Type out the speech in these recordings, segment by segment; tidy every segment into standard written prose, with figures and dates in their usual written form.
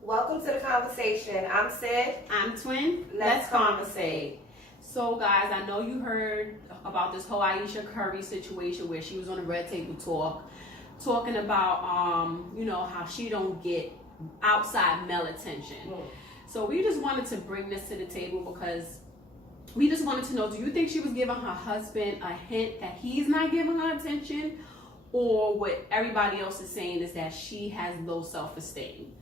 Welcome to the conversation. I'm Sid. I'm Twin. Let's conversate. So, guys, I know you heard about this whole Ayesha Curry situation where she was on the Red Table Talk, talking about, how she don't get outside male attention. So we just wanted to bring this to the table because we just wanted to know, do you think she was giving her husband a hint that he's not giving her attention? Or what everybody else is saying is that she has low self-esteem?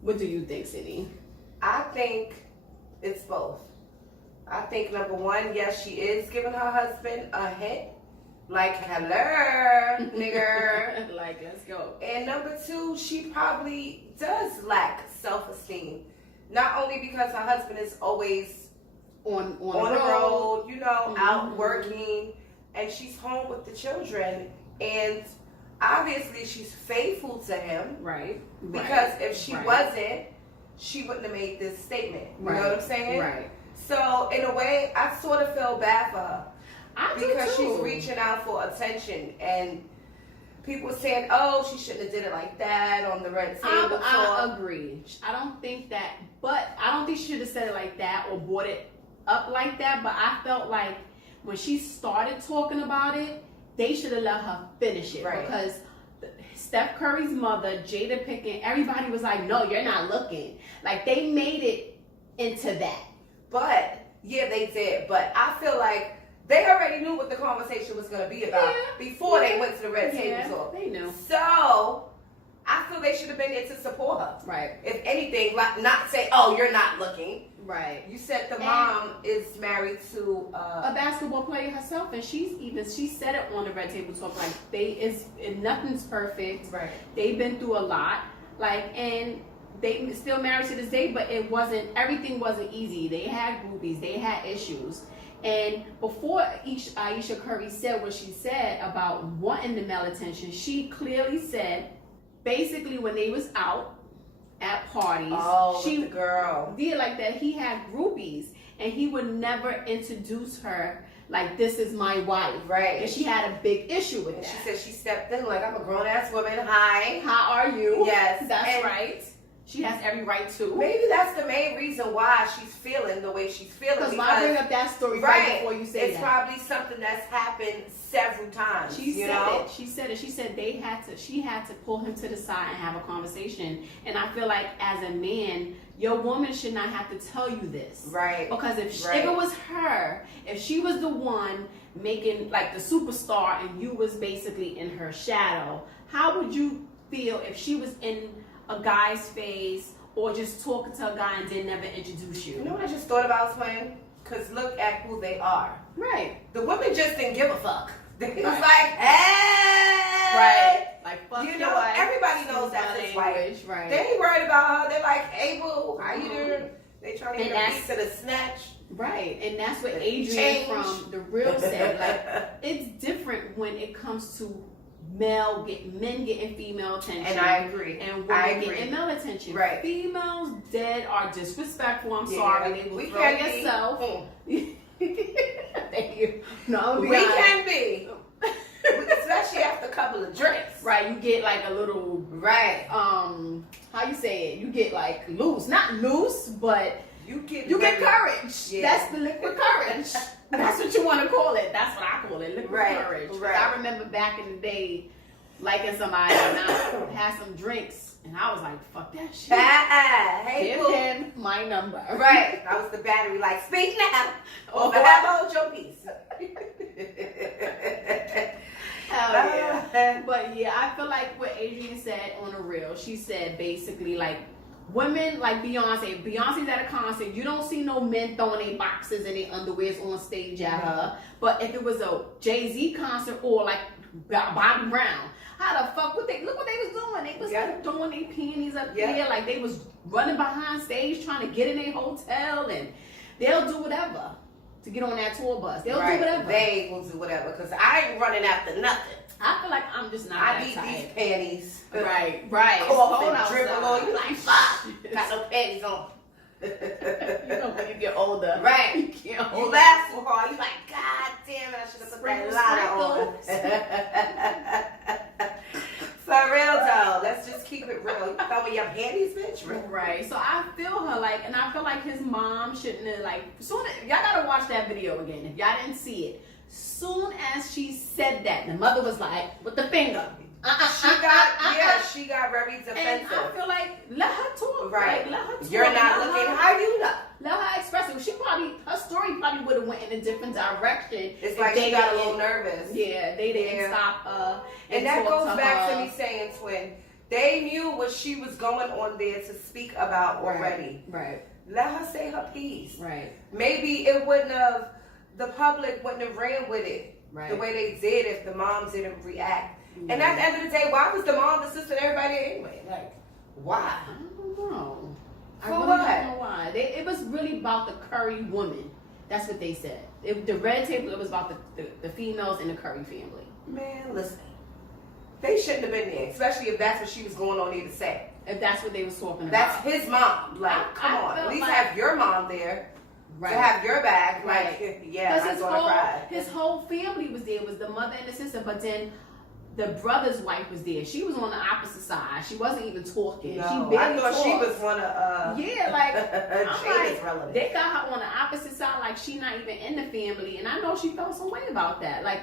What do you think, Sydney? I think it's both. I think number one, yes, she is giving her husband a hint. Like, hello, nigger. Like, let's go. And number two, she probably does lack self-esteem. Not only because her husband is always on the road, out working, and she's home with the children. And obviously she's faithful to him. Right. Because if she wasn't, she wouldn't have made this statement. You know what I'm saying? Right. So in a way, I sort of feel bad for her. Because do too. She's reaching out for attention, and people saying, "Oh, she shouldn't have did it like that on the Red Table Talk." I agree. I don't think she should have said it like that or brought it up like that. But I felt like when she started talking about it, they should have let her finish it, right. Because Steph Curry's mother, Jada Pinkett, everybody was like, "No, you're not looking." Like they made it into that. But yeah, they did. But I feel like they already knew what the conversation was going to be about before they went to the Red Table Talk. They knew. So I feel they should have been there to support her. Right. If anything, like not say, "Oh, you're not looking." Right. You said the mom is married to a basketball player herself, and she said it on the Red Table Talk. Like nothing's perfect. Right. They've been through a lot. And they still married to this day, but everything wasn't easy. They had groupies, they had issues. And before Ayesha Curry said what she said about wanting the male attention, she clearly said, basically when they was out at parties, the girl. Yeah, like that he had groupies and he would never introduce her like, this is my wife. Right. And she had a big issue with that. She said she stepped in like, "I'm a grown ass woman. Hi. How are you?" Yes. That's right. She has every right to. Maybe that's the main reason why she's feeling the way she's feeling. Because I bring up that story right before you say it's probably something that's happened several times. She said it. She said she had to pull him to the side and have a conversation. And I feel like as a man, your woman should not have to tell you this. Right. Because if it was her, if she was the one making like the superstar and you was basically in her shadow, how would you feel if she was in a guy's face or just talking to a guy and then never introduce you? You know what I just thought about, Twin? Because look at who they are. Right. The women just didn't give a fuck. It was like, hey! Right. Like, fuck you your wife. Everybody knows that's his wife. Right. They ain't worried about her. They're like, "Hey, boo, how you doing?" They trying to get her piece of the snatch. Right. And that's what Adrian from The Real said. Like, it's different when it comes to men getting female attention. And I agree. And women getting male attention. Right. Females dead are disrespectful. I'm sorry. They will throw yourself. Thank you. No, we can be. Especially after a couple of drinks. Right. You get like a little how you say it? You get like loose. Not loose, but you get courage. Yeah. That's the liquid courage. That's what you want to call it. That's what I call it, liquid courage. Right. I remember back in the day liking somebody and I had some drinks and I was like, fuck that shit. Hey, give him my number. Right. That was the battery, like, speak now. Or hold your peace. Hell yeah. But yeah, I feel like what Adrian said on The Real, she said basically like, women like Beyonce's at a concert, you don't see no men throwing their boxes and their underwears on stage at her. But if it was a Jay-Z concert or like Bobby Brown, how the fuck look what they was doing? They was like throwing their panties up there, like they was running behind stage trying to get in their hotel, and they'll do whatever to get on that tour bus. They'll do whatever. They will do whatever because I ain't running after nothing. I feel like I'm just not. I need these panties. Right. Off and dribble on. You like, fuck. Got no panties on. When you get older. Right. You can't hold you laugh so hard. You like, God damn it, I should have put that ladder on. For real though. keep it real. You throw me your panties, bitch. Right. So I feel her like, and I feel like his mom shouldn't have like. Soon y'all gotta watch that video again if y'all didn't see it. Soon as she said that, the mother was like, with the finger. She got very defensive. And I feel like let her talk. Right. Like, let her talk. You're not looking. How you know? Let her express it. Her story probably would have went in a different direction. It's like she got a little nervous. Yeah, they didn't stop her. And that goes back to me saying, twin, they knew what she was going on there to speak about already. Right. Let her say her piece. Right. Maybe it wouldn't have, the public wouldn't have ran with it the way they did if the moms didn't react. Mm-hmm. And at the end of the day, why was the mom, the sister, and everybody anyway? Like, why? I don't know. I really don't know why. It was really about the Curry woman. That's what they said. The red table, it was about the females in the Curry family. Man, listen. They shouldn't have been there, especially if that's what she was going on there to say. If that's what they was talking about. That's his mom. Like, come on. At least have your mom there. Right. To have your back. Right. Like, yeah, I'm going to cry. His whole family was there. It was the mother and the sister, but then the brother's wife was there. She was on the opposite side. She wasn't even talking. No, she barely I thought talked. she was one of Jada's relatives. They got her on the opposite side, like she not even in the family. And I know she felt some way about that. Like,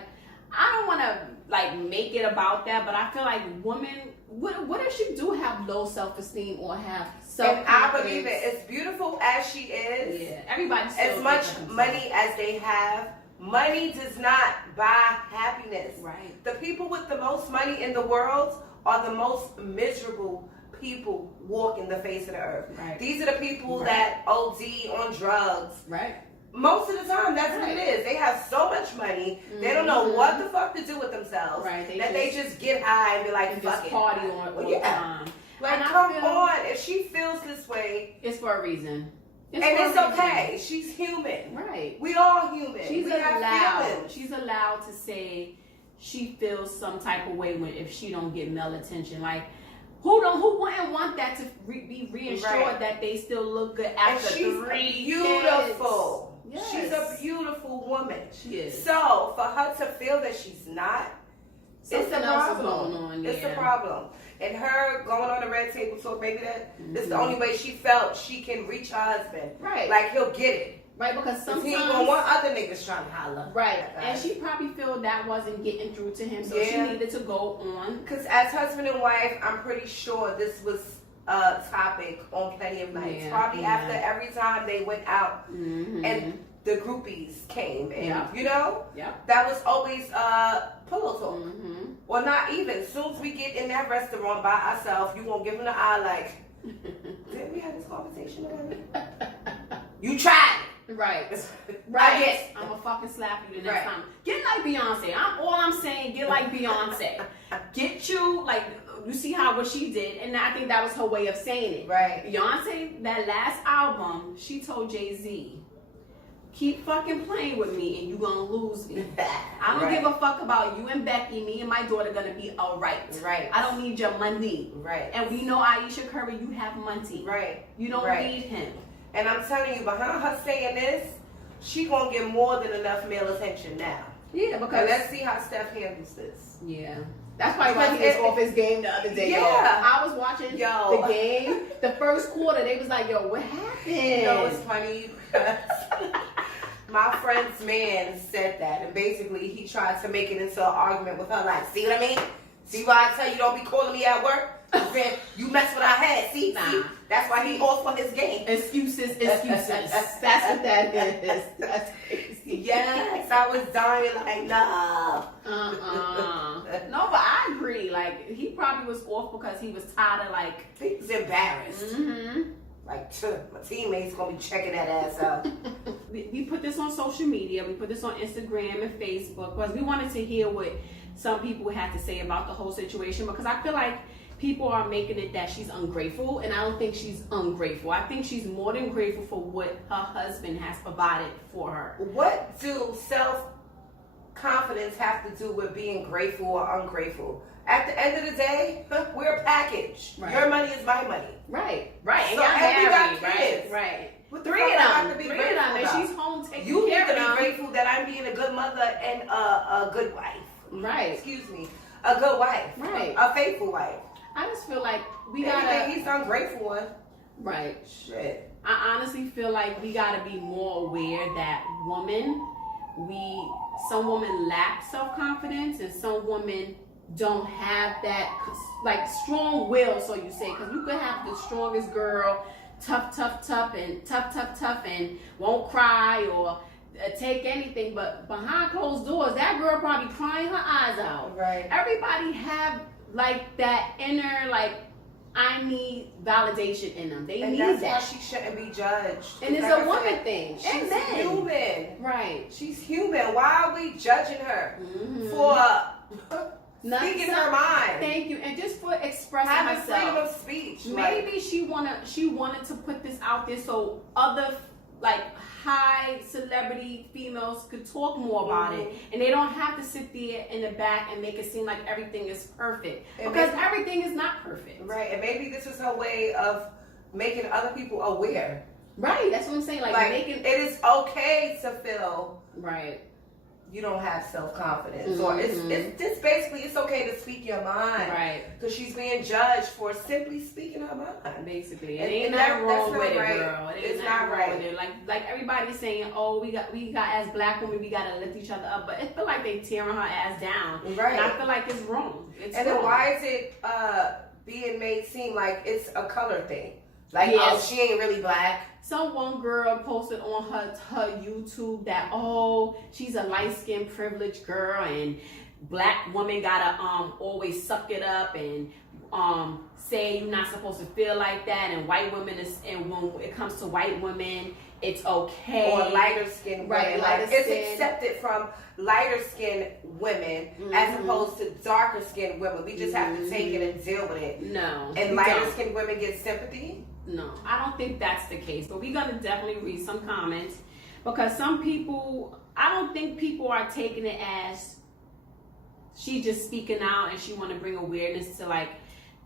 I don't want to like make it about that, but I feel like women, what if she do have low self-esteem or have self-confidence? And I believe it. As beautiful as she is, everybody's as much money as they have, money does not buy happiness. Right. The people with the most money in the world are the most miserable people walking the face of the earth. Right. These are the people that OD on drugs. Right. Most of the time, that's what it is. They have so much money, they don't know what the fuck to do with themselves. Right. They just get high and be like, fuck just it. party on all the time. Like, come on. If she feels this way, it's for a reason. It's okay. She's human. Right. We all human. She's allowed. She's allowed to say she feels some type of way if she don't get male attention. Like, who wouldn't want that to be reassured that they still look good after and she's 3 beautiful. Yes. She's a beautiful woman. She is. So for her to feel that she's not, it's a problem. It's a problem. And her going on the red table talk, maybe that's the only way she felt she can reach her husband. Right. Like he'll get it. Right, because sometimes he ain't gonna want other niggas trying to holler. Right, and she probably feel that wasn't getting through to him, so she needed to go on. Because as husband and wife, I'm pretty sure this was a topic on Plenty of Nights. Probably after every time they went out and the groupies came, and you know, that was always pillow talk, or not even. As soon as we get in that restaurant by ourselves, you won't give them the eye like, did we have this conversation already? You tried. Right. Right. I'm gonna fucking slap you the next time. Get like Beyonce. I'm saying, get like Beyonce. Get you like, you see what she did, and I think that was her way of saying it. Right. Beyonce, that last album, she told Jay-Z, keep fucking playing with me and you gonna lose me. I don't give a fuck about you and Becky. Me and my daughter gonna be alright. Right. I don't need your money. Right. And we know Ayesha Curry, you have money. Right. You don't need him. And I'm telling you, behind her saying this, she gonna get more than enough male attention now. Yeah, because let's see how Steph handles this. Yeah. That's probably why he was off his game the other day. Yeah. I was watching the game. The first quarter, they was like, yo, what happened? You know, it's funny because my friend's man said that. And basically, he tried to make it into an argument with her. Like, see what I mean? See why I tell you don't be calling me at work? You mess with our head. See? That's why he off for his game. Excuses. That's what that is. That's crazy. Yes, I was dying like, no. No, but I agree. Like, he probably was off because he was tired of, like... He was embarrassed. Like, my teammates gonna be checking that ass out. We put this on social media. We put this on Instagram and Facebook because we wanted to hear what some people had to say about the whole situation, because I feel like people are making it that she's ungrateful, and I don't think she's ungrateful. I think she's more than grateful for what her husband has provided for her. What do self-confidence have to do with being grateful or ungrateful? At the end of the day, we're a package. Right. Your money is my money. Right. So, and we got kids. Right. Three of them. And she's home taking you care of them. You need to be grateful that I'm being a good mother and a good wife. Right. Excuse me. A good wife. Right. A faithful wife. I just feel like we Anything gotta. he's ungrateful on. Right. Shit. I honestly feel like we gotta be more aware that some women lack self-confidence and some women don't have that like strong will, so you say, because you could have the strongest girl, tough and won't cry or take anything, but behind closed doors, that girl probably crying her eyes out. Right. Everybody have like that inner like I need validation in them. They and need that's that. why she shouldn't be judged. And it's like a woman thing. She's and men. human. Right. She's human. Why are we judging her for speaking her mind? Thank you. And just for expressing having herself. freedom of speech. Maybe she wanted to put this out there so other like high celebrity females could talk more about it, and they don't have to sit there in the back and make it seem like everything is perfect, because everything is not perfect. Right. And maybe this is her way of making other people aware. Right. That's what I'm saying. Like making it is okay to feel right. You don't have self-confidence, or it's basically it's okay to speak your mind, right? Because she's being judged for simply speaking her mind, basically. It ain't nothing wrong with it, right. Girl. It's not right. With it. Like everybody's saying, oh, we got as black women, we gotta lift each other up, but it feel like they tearing her ass down, right? And I feel like it's wrong. Then why is it being made seem like it's a color thing? Like, oh, she ain't really black. One girl posted on her YouTube that, oh, she's a light-skinned privileged girl and black women gotta always suck it up and say you're not supposed to feel like that, and white women and when it comes to white women, it's okay. Or lighter skinned women. Like, it's accepted from lighter skinned women as opposed to darker skinned women. We just have to take it and deal with it. No. And lighter skinned women get sympathy? No, I don't think that's the case. But we're going to definitely read some comments, because some people, I don't think people are taking it as she just speaking out and she want to bring awareness to like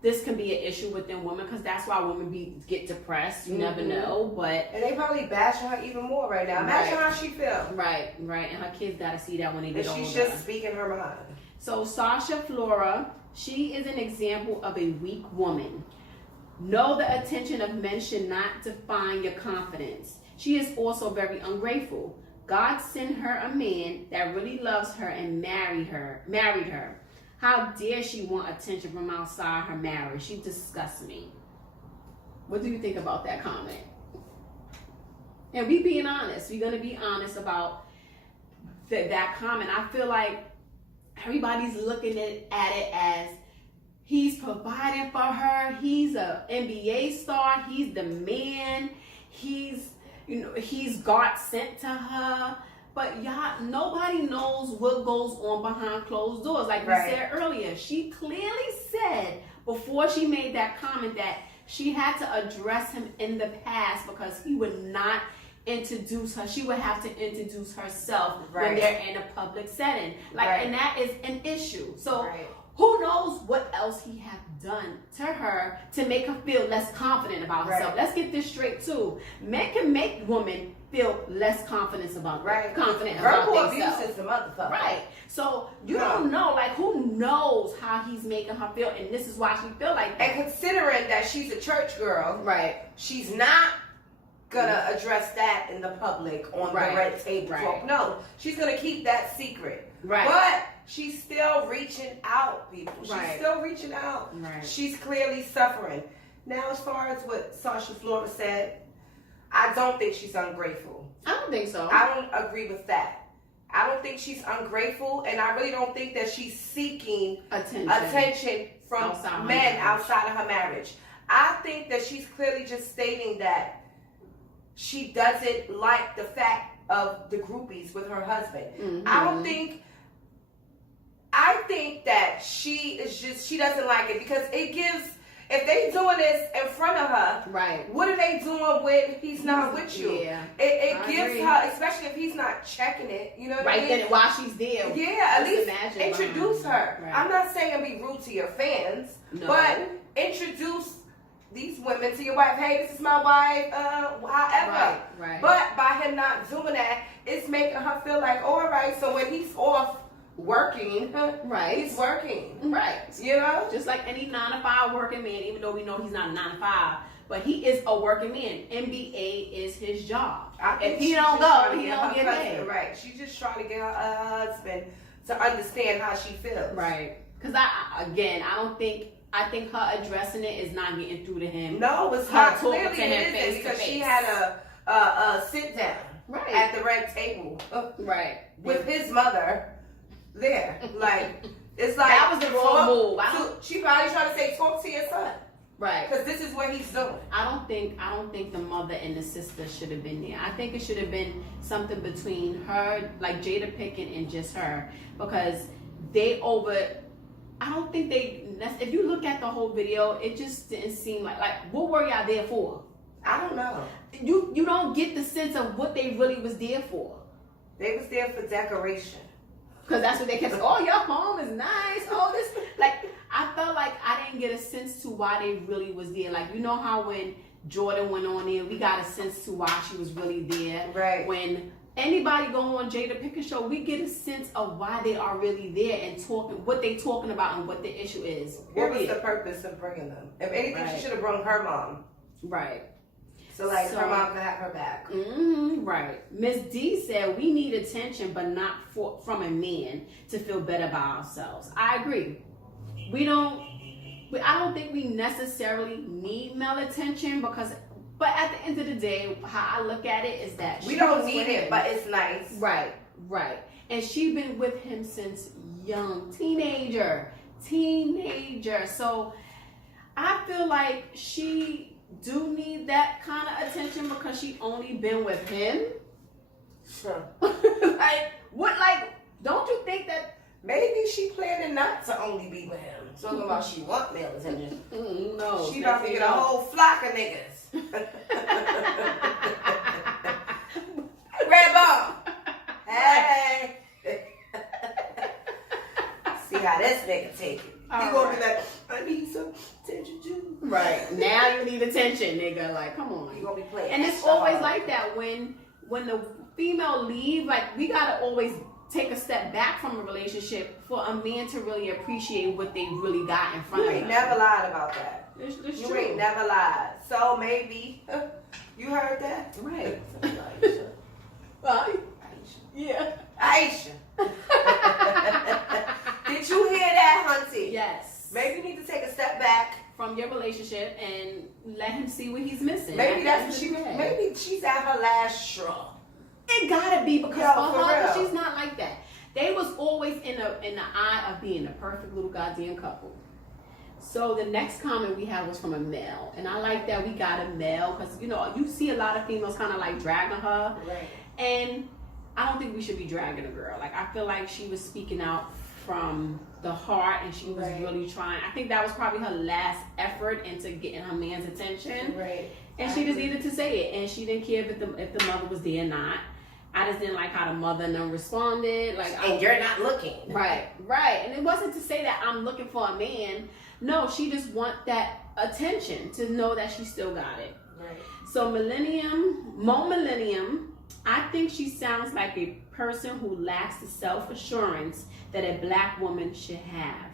this can be an issue within women, because that's why women get depressed. You never know, and they probably bashing her even more right now. Imagine how she feel. Right. And her kids got to see that when they get older. She's just speaking her mind. So Sasha Flora, she is an example of a weak woman. Know the attention of men should not define your confidence. She is also very ungrateful. God sent her a man that really loves her and married her. How dare she want attention from outside her marriage? She disgusts me. What do you think about that comment? And we being honest. We're going to be honest about that comment. I feel like everybody's looking at it as he's providing for her. He's an NBA star. He's the man. He's God sent to her. But y'all, nobody knows what goes on behind closed doors. Like we said earlier, she clearly said before she made that comment that she had to address him in the past because he would not introduce her. She would have to introduce herself when they're in a public setting. And that is an issue. So who knows what else he have done to her to make her feel less confident about herself. Let's get this straight too. Men can make women feel less confident about confident about verbal themselves. abuse is the motherfucker. Right. So you don't know, like, who knows how he's making her feel, and this is why she feel like that. And considering that she's a church girl, she's not gonna address that in the public on the red table talk. No, she's gonna keep that secret. But she's still reaching out, people. She's still reaching out. She's clearly suffering. Now, as far as what Sasha Flora said, I don't think she's ungrateful. I don't think so. I don't agree with that. I don't think she's ungrateful, and I really don't think that she's seeking attention from men outside of her marriage. I think that she's clearly just stating that she doesn't like the fact of the groupies with her husband. I think that she doesn't like it because it gives, if they doing this in front of her, what are they doing when he's not with you? It gives her, especially if he's not checking it, you know what I mean? Then while she's there. At least introduce her. I'm not saying be rude to your fans, but introduce these women to your wife. Hey, this is my wife, however. But by him not doing that, it's making her feel like, all right, so when he's off working, right? He's working, right? You know, just like any 9 to 5 working man. Even though we know he's not a 9 to 5, but he is a working man. NBA is his job. If he don't go, he don't get paid. Right? She's just trying to get her husband to understand how she feels. Right? Because I think her addressing it is not getting through to him. No, it's not. Clearly it isn't, because she had a sit down at the red table, with his mother there. Like, it's like that was the wrong move. She probably trying to say, talk to your son, right? Because this is what he's doing. I don't think the mother and the sister should have been there. I think it should have been something between her, like Jada Pinkett, and just her, because I don't think if you look at the whole video, it just didn't seem like what were y'all there for? I don't know. You don't get the sense of what they really was there for. They was there for decoration. Because that's what they kept saying. Oh, your home is nice. Oh, this. Like, I felt like I didn't get a sense to why they really was there. Like, you know how when Jordan went on there, we got a sense to why she was really there. Right. When anybody go on Jada Pinkett show, we get a sense of why they are really there and what they talking about and what the issue is. What was the purpose of bringing them? If anything, she should have brought her mom. Right. So her mom could have her back. Right. Miss D said we need attention, but not from a man to feel better about ourselves. I agree. I don't think we necessarily need male attention but at the end of the day, how I look at it is that we don't need it, but it's nice. Right. And she's been with him since young, teenager. So I feel like she do need that kind of attention because she only been with him. Sure. Don't you think that maybe she planning not to only be with him? Talking about she want male attention. No. She about to get a whole flock of niggas. Red Bone. Hey. See how this nigga take it. He gonna be like, I need some attention too. Right. Now you need attention, nigga. Like, come on. You gonna be playing. And it's always like that when the female leave, like we gotta always take a step back from a relationship for a man to really appreciate what they really got in front of them. You ain't never lied about that. It's you true. Ain't never lied. So maybe you heard that? Right. Ayesha. Ayesha. Yeah. Ayesha. Did you hear that, Hunty? Yes. Maybe you need to take a step back from your relationship and let him see what he's missing. Maybe that's what maybe she's at her last straw. It gotta be because for her, she's not like that. They was always in the eye of being the perfect little goddamn couple. So the next comment we had was from a male, and I like that we got a male because you see a lot of females kind of like dragging her, right? And I don't think we should be dragging a girl. Like I feel like she was speaking out from the heart, and she was really trying. I think that was probably her last effort into getting her man's attention, right? And she just needed to say it, and she didn't care if the mother was there or not. I just didn't like how the mother and them responded. And you're not looking. Right. And it wasn't to say that I'm looking for a man. No, she just want that attention to know that she still got it. Right. So Millennium, I think she sounds like a person who lacks the self-assurance that a black woman should have.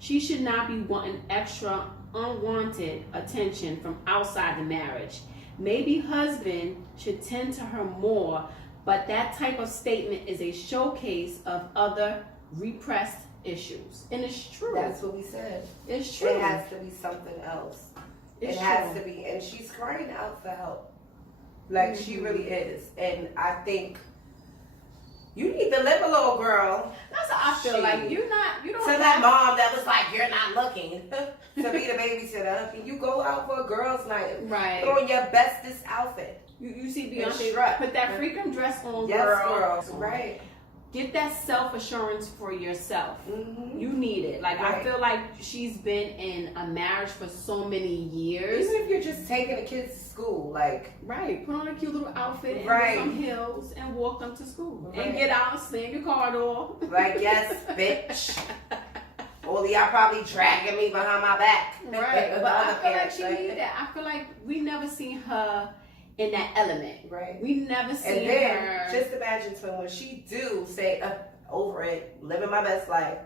She should not be wanting extra unwanted attention from outside the marriage. Maybe husband should tend to her more, but that type of statement is a showcase of other repressed issues. And it's true. That's what we said. It's true. It has to be something else. It has to be. And she's crying out for help. Like she really is. And I think you need to live a little, girl. That's how I feel. Like you don't to that mom that was like, you're not looking to be the babysitter. You go out for a girls' night. Right. Throw on your bestest outfit. You see Beyonce put that freaking dress on, yes, girl. Right. Get that self-assurance for yourself. Mm-hmm. You need it. Like I feel like she's been in a marriage for so many years. Even if you're just taking the kids to school, put on a cute little outfit and wear some heels and walk them to school and get out and slam your car door. Yes, bitch. All of y'all probably dragging me behind my back. Right. But I feel like she needed that. I feel like we never seen her in that element. Right. We never seen and then, her. Just imagine when she do say, over it, living my best life.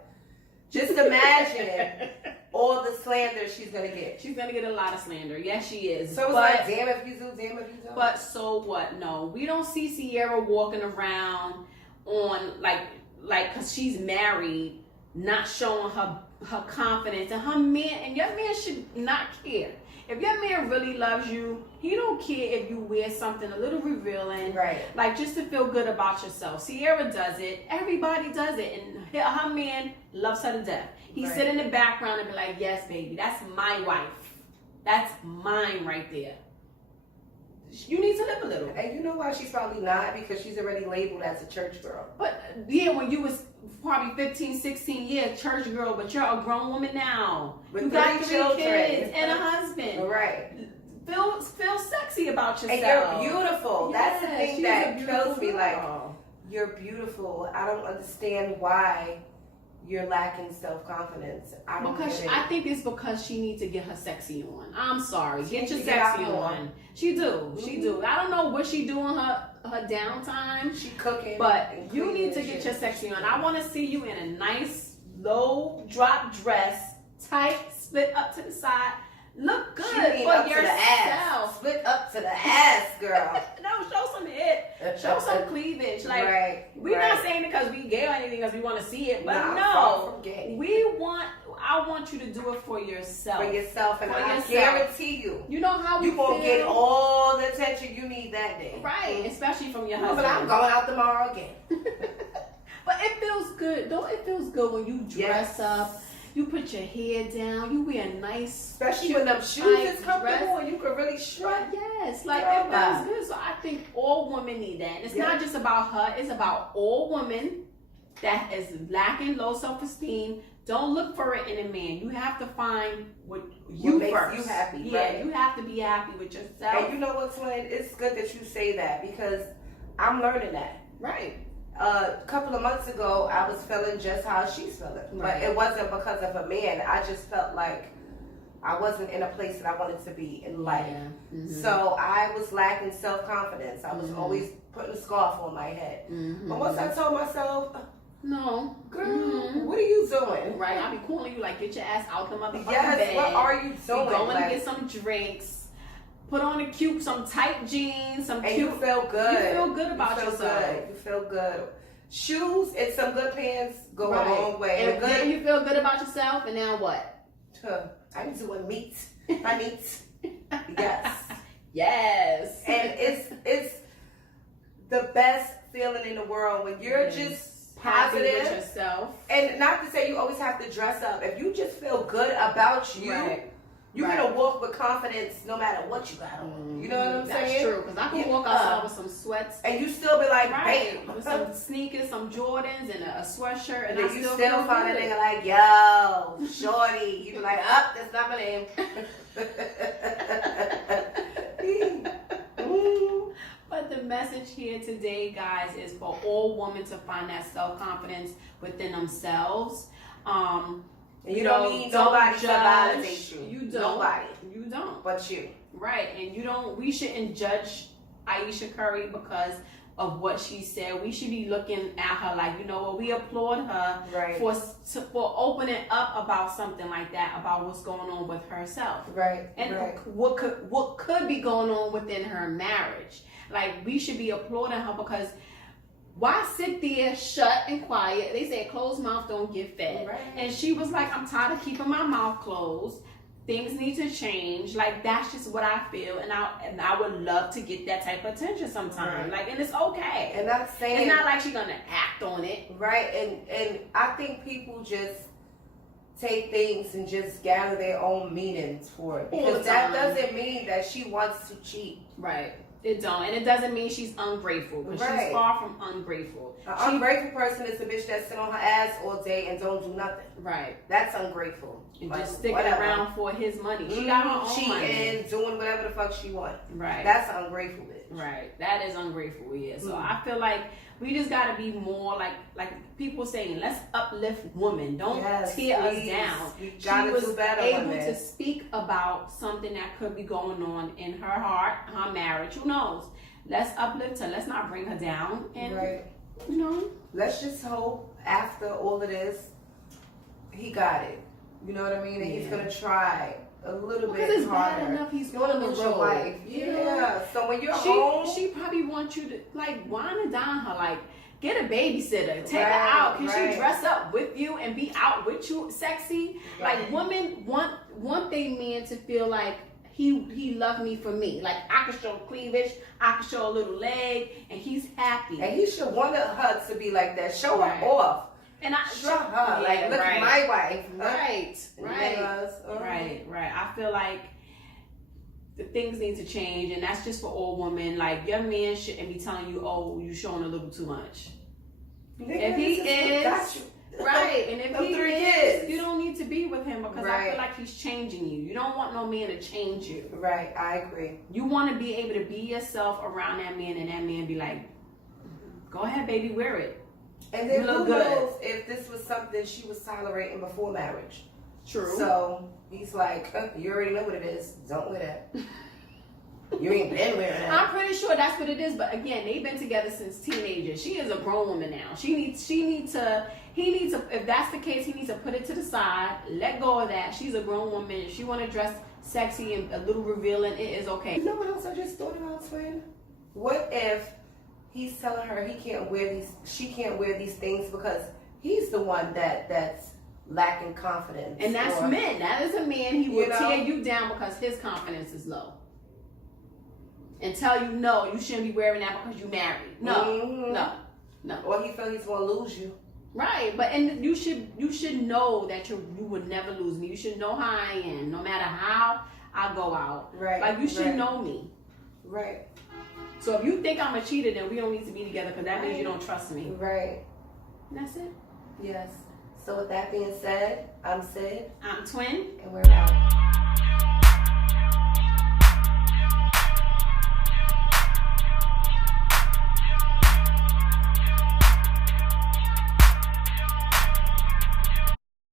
Just imagine all the slander she's gonna get. She's gonna get a lot of slander. Yes, she is. So it's like, damn if you do, damn if you don't. But so what? No, we don't see Sierra walking around on like because she's married, not showing her confidence, and her man, and your man should not care. If your man really loves you, he don't care if you wear something a little revealing, right? Like just to feel good about yourself. Sierra does it. Everybody does it, and her man loves her to death. He sit in the background and be like, "Yes, baby, that's my wife. That's mine right there." You need to live a little. And you know why she's probably not? Because she's already labeled as a church girl. But yeah, when you was probably 15, 16 years, church girl, but you're a grown woman now. With you got 3 children. kids and a husband. Right. Feel sexy about yourself. And you're beautiful. Yes, that's the thing that kills me. Like, you're beautiful. I don't understand why you're lacking self-confidence. I think it's because she needs to get her sexy on. I'm sorry. Get your sexy on. She do. She do. I don't know what she do on her downtime. She cooking. But you need to get your sexy on. I want to see you in a nice low drop dress, tight, split up to the side. Look good for yourself. Split up to the ass, girl. No, show some hip. Show some cleavage. Like we're not saying it because we gay or anything, because we want to see it. But I want you to do it for yourself. For yourself, and I guarantee you. You know how you gonna get all the attention you need that day. Right, especially from your husband. But I'm going out tomorrow again. But it feels good. Don't it feels good when you dress up? You put your hair down. You wear a nice, especially when them shoes is comfortable and you can really strut. Yes, like it feels good. So I think all women need that. And it's not just about her. It's about all women that is lacking low self-esteem. Don't look for it in a man. You have to find what makes first. You happy. Yeah, right? You have to be happy with yourself. And you know what, Twin? It's good that you say that because I'm learning that. Right. A couple of months ago, I was feeling just how she's feeling. Right. But it wasn't because of a man. I just felt like I wasn't in a place that I wanted to be in life. Yeah. Mm-hmm. So I was lacking self-confidence. I was always putting a scarf on my head. Mm-hmm. But once I told myself, no, girl, what are you doing? Right, I'll be calling you like, get your ass out the motherfucking bed. Yes, what are you doing? Go and get some drinks. Put on some tight jeans, and you feel good. You feel good about yourself. You feel good. Shoes and some good pants go a long way. And then you feel good about yourself, and now what? I'm doing meat. My meat. Yes. Yes. And it's the best feeling in the world when you're just positive happy with yourself. And not to say you always have to dress up. If you just feel good about you. Right. You're gonna walk with confidence no matter what you got on. You know what I'm saying? That's true. Because I can walk outside with some sweats and you still be like, bam, with some sneakers, some Jordans, and a sweatshirt, and you still find a nigga like, yo, shorty. You be like, up, that's not my name. But the message here today, guys, is for all women to find that self-confidence within themselves. And you don't need nobody to validate you. You don't. Nobody. You don't. But you. Right. And you don't. We shouldn't judge Ayesha Curry because of what she said. We should be looking at her like, you know what, we applaud her for opening up about something like that, about what's going on with herself. Right. And what could be going on within her marriage. Like, we should be applauding her because why sit there shut and quiet? They say closed mouth don't get fed. Right. And she was like, I'm tired of keeping my mouth closed. Things need to change. Like, that's just what I feel. And I would love to get that type of attention sometime. Right. Like, and it's okay. And that's saying it's not like she's gonna act on it. Right. And I think people just take things and just gather their own meanings for it. Because that doesn't mean that she wants to cheat. Right. It don't. And it doesn't mean she's ungrateful. Because she's far from ungrateful. An ungrateful person is a bitch that sit on her ass all day and don't do nothing. Right. That's ungrateful. And just sticking around for his money. She got her own money. Cheating, doing whatever the fuck she wants. Right. That's ungrateful bitch. Right. That is ungrateful, yeah. So I feel like we just gotta be more like people saying, let's uplift women. Don't tear us down. We gotta do better. She was able to speak about something that could be going on in her heart, her marriage. Who knows? Let's uplift her. Let's not bring her down. And You know? Let's just hope after all of this, he got it. You know what I mean? And he's gonna try a little bit it's harder. bad enough he's on the road. wife. Yeah. So when you're home, she probably wants you to like wine and dine her, like get a babysitter, take her out. Can she dress up with you and be out with you, sexy? Right. Like women want their man to feel like he loved me for me. Like I can show cleavage, I can show a little leg, and he's happy. And he should want her to be like that. Show her off. And I show her, like, look at my wife. Right. I feel like the things need to change, and that's just for all women. Like, your man shouldn't be telling you, oh, you showing a little too much. If he is, right, and if he is, you don't need to be with him because I feel like he's changing you. You don't want no man to change you. Right, I agree. You want to be able to be yourself around that man, and that man be like, go ahead, baby, wear it. And then who knows if this was something she was tolerating before marriage. True. So he's like, you already know what it is. Don't wear that. You ain't been wearing that. I'm pretty sure that's what it is. But again, they've been together since teenagers. She is a grown woman now. He needs to, if that's the case, he needs to put it to the side, let go of that. She's a grown woman. If she want to dress sexy and a little revealing, it is okay. You know what else I just thought about, twin? What if he's telling her she can't wear these things because he's the one that's lacking confidence. And that's men. That is a man. He will tear you down because his confidence is low. And tell you, no, you shouldn't be wearing that because you married. No. Or he feels he's gonna lose you. Right, and you should know that you would never lose me. You should know how I am, no matter how I go out. Right. Like you should know me. Right. So if you think I'm a cheater, then we don't need to be together because that means you don't trust me. Right. And that's it. Yes. So with that being said, I'm Sid. I'm Twin. And we're out.